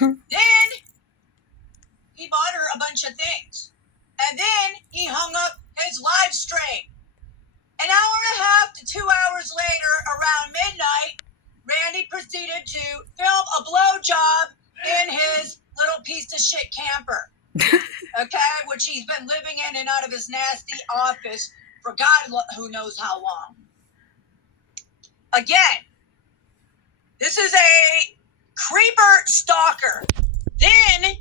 Then he bought her a bunch of things. And then he hung up his live stream. An hour and a half to 2 hours later, around midnight, Randy proceeded to film a blowjob in his little piece of shit camper. Okay? Which he's been living in and out of his nasty office for God who knows how long. Again, this is a creeper stalker. Then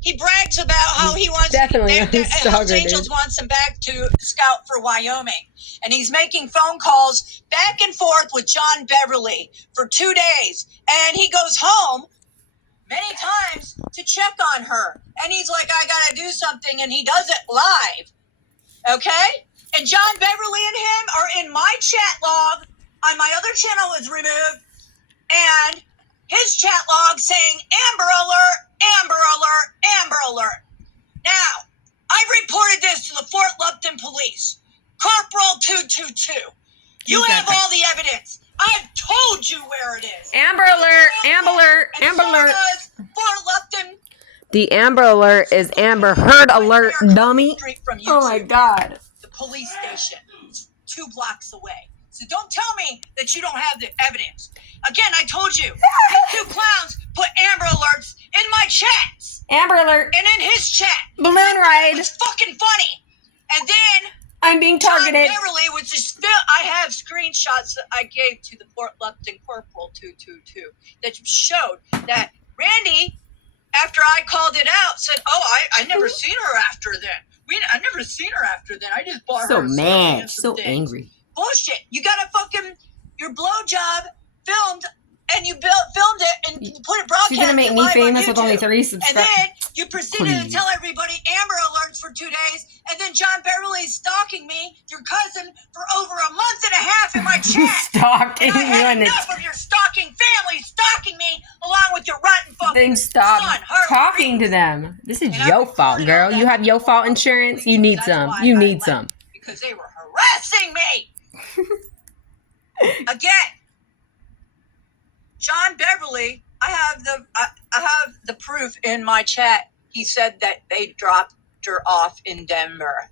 he brags about how he wants Hells Angels wants him back to scout for Wyoming. And he's making phone calls back and forth with John Beverly for 2 days. And he goes home many times to check on her. And he's like, I gotta do something, and he does it live. Okay? And John Beverly and him are in my chat log. On my other channel was removed. And his chat log saying, Amber Alert, Amber Alert, Amber Alert. Now, I've reported this to the Fort Lupton Police. Corporal 222. You have all the evidence. I've told you where it is. Amber Alert, Amber Alert, Amber Alert. Fort Lupton. The Amber Alert is Amber Heard Alert, dummy. Oh my God. The police station is 2 blocks away. So don't tell me that you don't have the evidence. Again, I told you, these 2 clowns put Amber Alerts in my chats. Amber Alert. And in his chat. Balloon ride. It's fucking funny. And then I'm being targeted. John Beverly was just I have screenshots that I gave to the Fort Lupton Corporal 222 that showed that Randy, after I called it out, said, "Oh, I never seen her after then. I never seen her after then. I just bought her." So mad, so angry. Bullshit! You got your blowjob filmed, and you filmed it and you put it broadcast. She's gonna make me famous with only 3 subscribers. And then you proceeded to tell everybody Amber Alerts for 2 days, and then John Beverly is stalking me, your cousin, for over a month and a half in my chat. Stalking and I had you enough of your stalking family stalking me, along with your rotten fucking Then stop talking to them. This is your fault, girl. You have your fault insurance. You need some. You need some. Because they were harassing me. Again, John Beverly, I have the proof in my chat. He said that they dropped her off in Denver.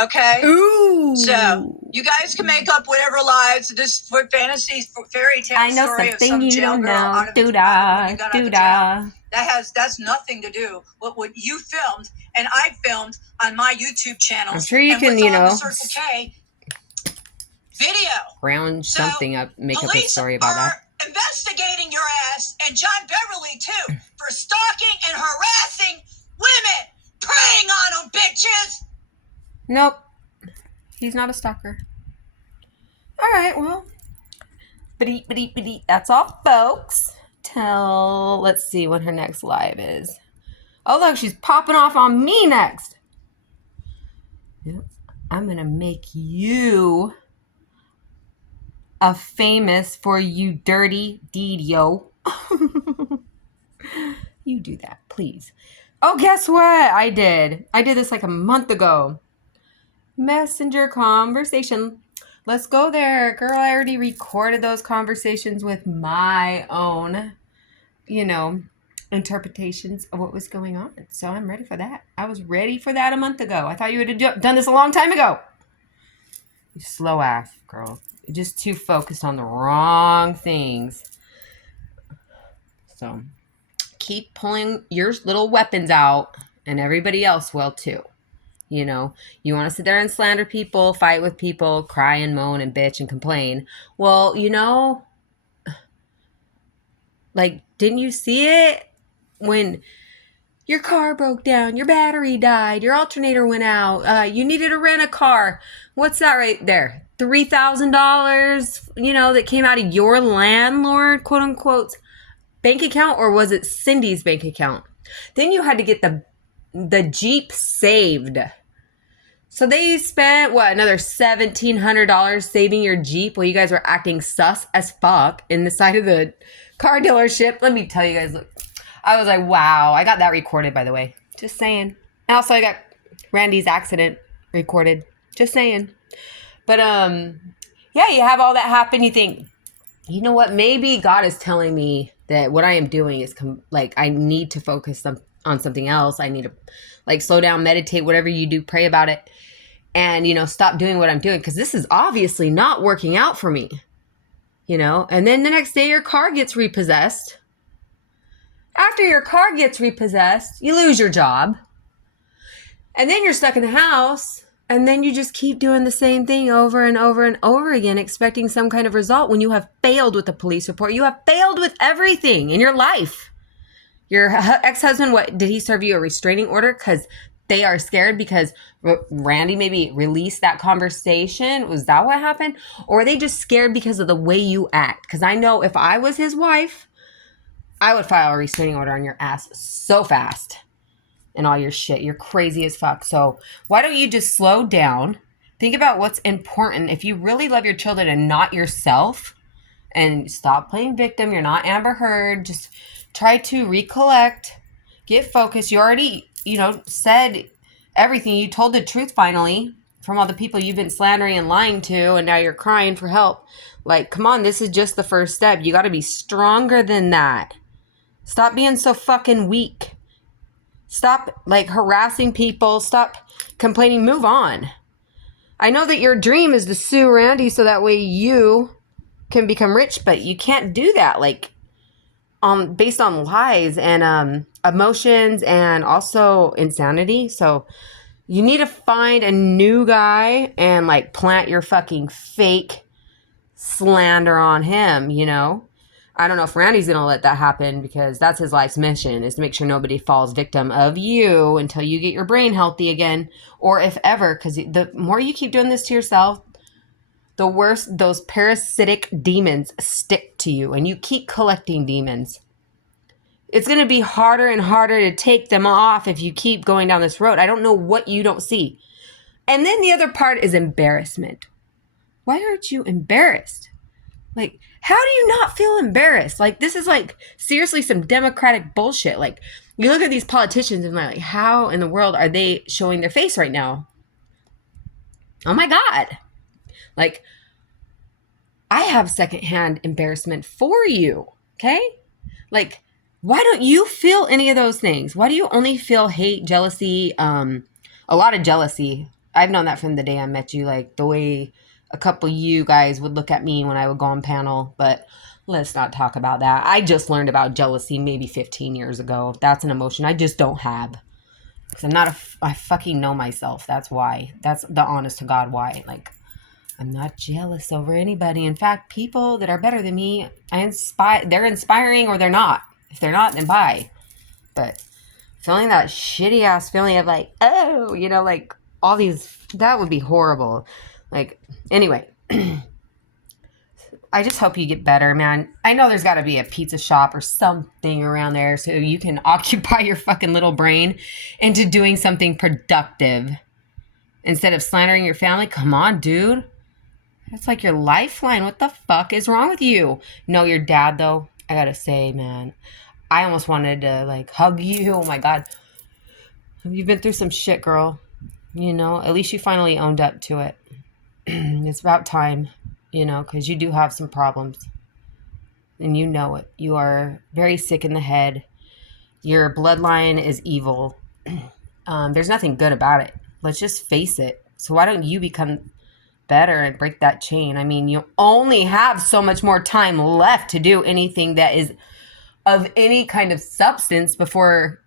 Okay? Ooh. So, you guys can make up whatever lies. This fantasy fairy tale story of some jail girl out of doo-dah. That's nothing to do with what you filmed and I filmed on my YouTube channel. I'm sure you can, Circle K video. Round something up, make up a story about that. Investigating your ass, and John Beverly too, for stalking and harassing women, preying on them, bitches. Nope, he's not a stalker. All right, well, that's all, folks. Let's see when her next live is. Oh, look, she's popping off on me next. Yep, I'm gonna make you a famous for you dirty deed, yo. You do that, please. Oh, guess what? I did this like a month ago. Messenger conversation. Let's go there. Girl, I already recorded those conversations with my own, interpretations of what was going on. So I'm ready for that. I was ready for that a month ago. I thought you would have done this a long time ago. You slow ass, girl. You're just too focused on the wrong things. So keep pulling your little weapons out, and everybody else will too. You want to sit there and slander people, fight with people, cry and moan and bitch and complain. Well, didn't you see it when your car broke down, your battery died, your alternator went out, you needed to rent a car? What's that right there? $3,000, that came out of your landlord, quote unquote, bank account, or was it Cindy's bank account? Then you had to get the Jeep saved. So they spent, another $1,700 saving your Jeep while you guys were acting sus as fuck in the side of the car dealership. Let me tell you guys, look, I was like, wow. I got that recorded, by the way. Just saying. And also I got Randy's accident recorded. Just saying. But, yeah, you have all that happen. You think, you know what? Maybe God is telling me that what I am doing is like, I need to focus on something else. I need to like slow down, meditate, whatever you do, pray about it, and, you know, stop doing what I'm doing, because this is obviously not working out for me, you know. And then the next day your car gets repossessed. After your car gets repossessed, you lose your job. And then you're stuck in the house, and then you just keep doing the same thing over and over and over again, expecting some kind of result when you have failed with the police report. You have failed with everything in your life. Your ex-husband, what, did he serve you a restraining order because they are scared because Randy maybe released that conversation? Was that what happened? Or are they just scared because of the way you act? Because I know if I was his wife, I would file a restraining order on your ass so fast. And all your shit. You're crazy as fuck. So why don't you just slow down? Think about what's important. If you really love your children and not yourself, and stop playing victim. You're not Amber Heard. Just try to recollect, get focused. You already, you know, said everything. You told the truth finally from all the people you've been slandering and lying to, and now you're crying for help. Like, come on, this is just the first step. You got to be stronger than that. Stop being so fucking weak. Stop, like, harassing people. Stop complaining. Move on. I know that your dream is to sue Randy so that way you can become rich, but you can't do that, like, based on lies and emotions and also insanity. So you need to find a new guy and, like, plant your fucking fake slander on him, you know? I don't know if Randy's going to let that happen, because that's his life's mission, is to make sure nobody falls victim of you until you get your brain healthy again, or if ever, because the more you keep doing this to yourself, the worse those parasitic demons stick to you, and you keep collecting demons. It's going to be harder and harder to take them off if you keep going down this road. I don't know what you don't see. And then the other part is embarrassment. Why aren't you embarrassed? Like, how do you not feel embarrassed? Like, this is, like, seriously some Democratic bullshit. Like, you look at these politicians and like, how in the world are they showing their face right now? Oh my God. Like, I have secondhand embarrassment for you, okay? Like, why don't you feel any of those things? Why do you only feel hate, jealousy, a lot of jealousy? I've known that from the day I met you, like, the way a couple of you guys would look at me when I would go on panel, but let's not talk about that. I just learned about jealousy maybe 15 years ago. That's an emotion I just don't have. Because I'm not I fucking know myself. That's why. That's the honest to God why. Like, I'm not jealous over anybody. In fact, people that are better than me, they're inspiring or they're not. If they're not, then bye. But feeling that shitty ass feeling of like, oh, you know, like all these, that would be horrible. Like, anyway, I just hope you get better, man. I know there's got to be a pizza shop or something around there so you can occupy your fucking little brain into doing something productive instead of slandering your family. Come on, dude. That's like your lifeline. What the fuck is wrong with you? No, your dad, though, I got to say, man, I almost wanted to, like, hug you. Oh, my God. You've been through some shit, girl. You know, at least you finally owned up to it. It's about time, you know, because you do have some problems. And you know it. You are very sick in the head. Your bloodline is evil. There's nothing good about it. Let's just face it. So why don't you become better and break that chain? I mean, you only have so much more time left to do anything that is of any kind of substance before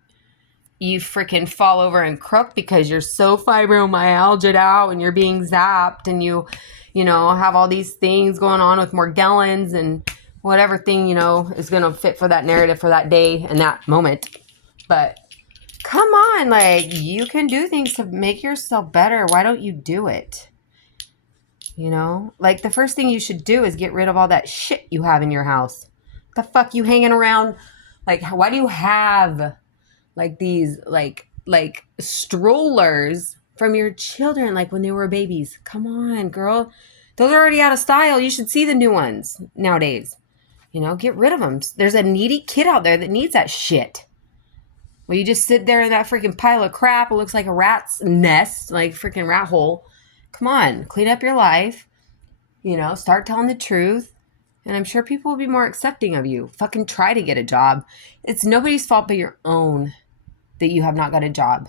you freaking fall over and croak because you're so fibromyalgia out and you're being zapped and you know, have all these things going on with Morgellons and whatever thing, you know, is going to fit for that narrative for that day and that moment. But come on, like, you can do things to make yourself better. Why don't you do it? You know, like, the first thing you should do is get rid of all that shit you have in your house. The fuck you hanging around? Like, why do you have like these like strollers from your children, like when they were babies? Come on, girl. Those are already out of style. You should see the new ones nowadays. You know, get rid of them. There's a needy kid out there that needs that shit. Well, you just sit there in that freaking pile of crap. It looks like a rat's nest, like freaking rat hole. Come on, clean up your life. You know, start telling the truth. And I'm sure people will be more accepting of you. Fucking try to get a job. It's nobody's fault but your own that you have not got a job.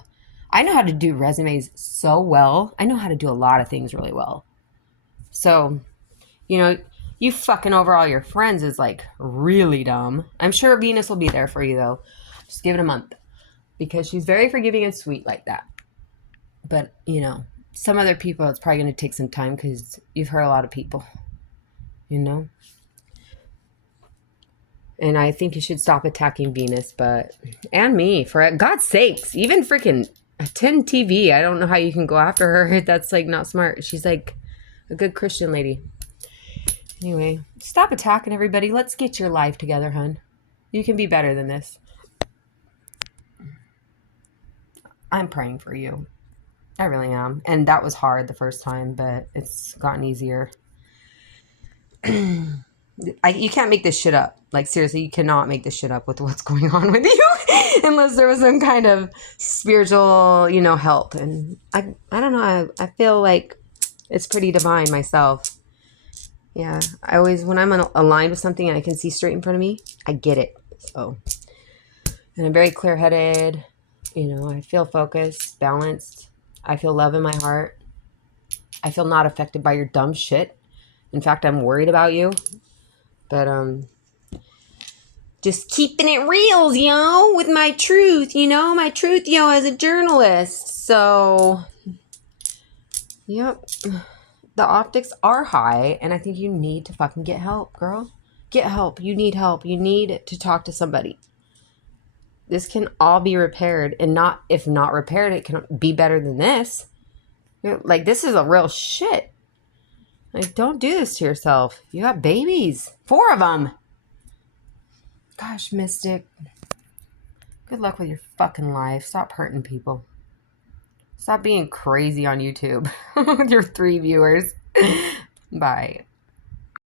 I know how to do resumes so well. I know how to do a lot of things really well. So, you know, you fucking over all your friends is like really dumb. I'm sure Venus will be there for you though. Just give it a month. Because she's very forgiving and sweet like that. But, you know, some other people, it's probably going to take some time because you've hurt a lot of people. You know? And I think you should stop attacking Venus, and me, for God's sakes. Even freaking 10 TV. I don't know how you can go after her. That's like not smart. She's like a good Christian lady. Anyway, stop attacking everybody. Let's get your life together, hun. You can be better than this. I'm praying for you. I really am. And that was hard the first time, but it's gotten easier. You can't make this shit up. Like, seriously, you cannot make this shit up with what's going on with you unless there was some kind of spiritual, you know, help. And I don't know. I feel like it's pretty divine myself. Yeah. I always, when I'm aligned with something and I can see straight in front of me, I get it. So, and I'm very clear-headed. You know, I feel focused, balanced. I feel love in my heart. I feel not affected by your dumb shit. In fact, I'm worried about you. But, just keeping it real, yo, with my truth, you know, my truth, yo, as a journalist. So, yep, the optics are high, and I think you need to fucking get help, girl. Get help. You need help. You need to talk to somebody. This can all be repaired, and if not repaired, it can be better than this. Like, this is a real shit. Like, don't do this to yourself. You got babies. 4 of them. Gosh, Mystic. Good luck with your fucking life. Stop hurting people. Stop being crazy on YouTube with your 3 viewers. Bye.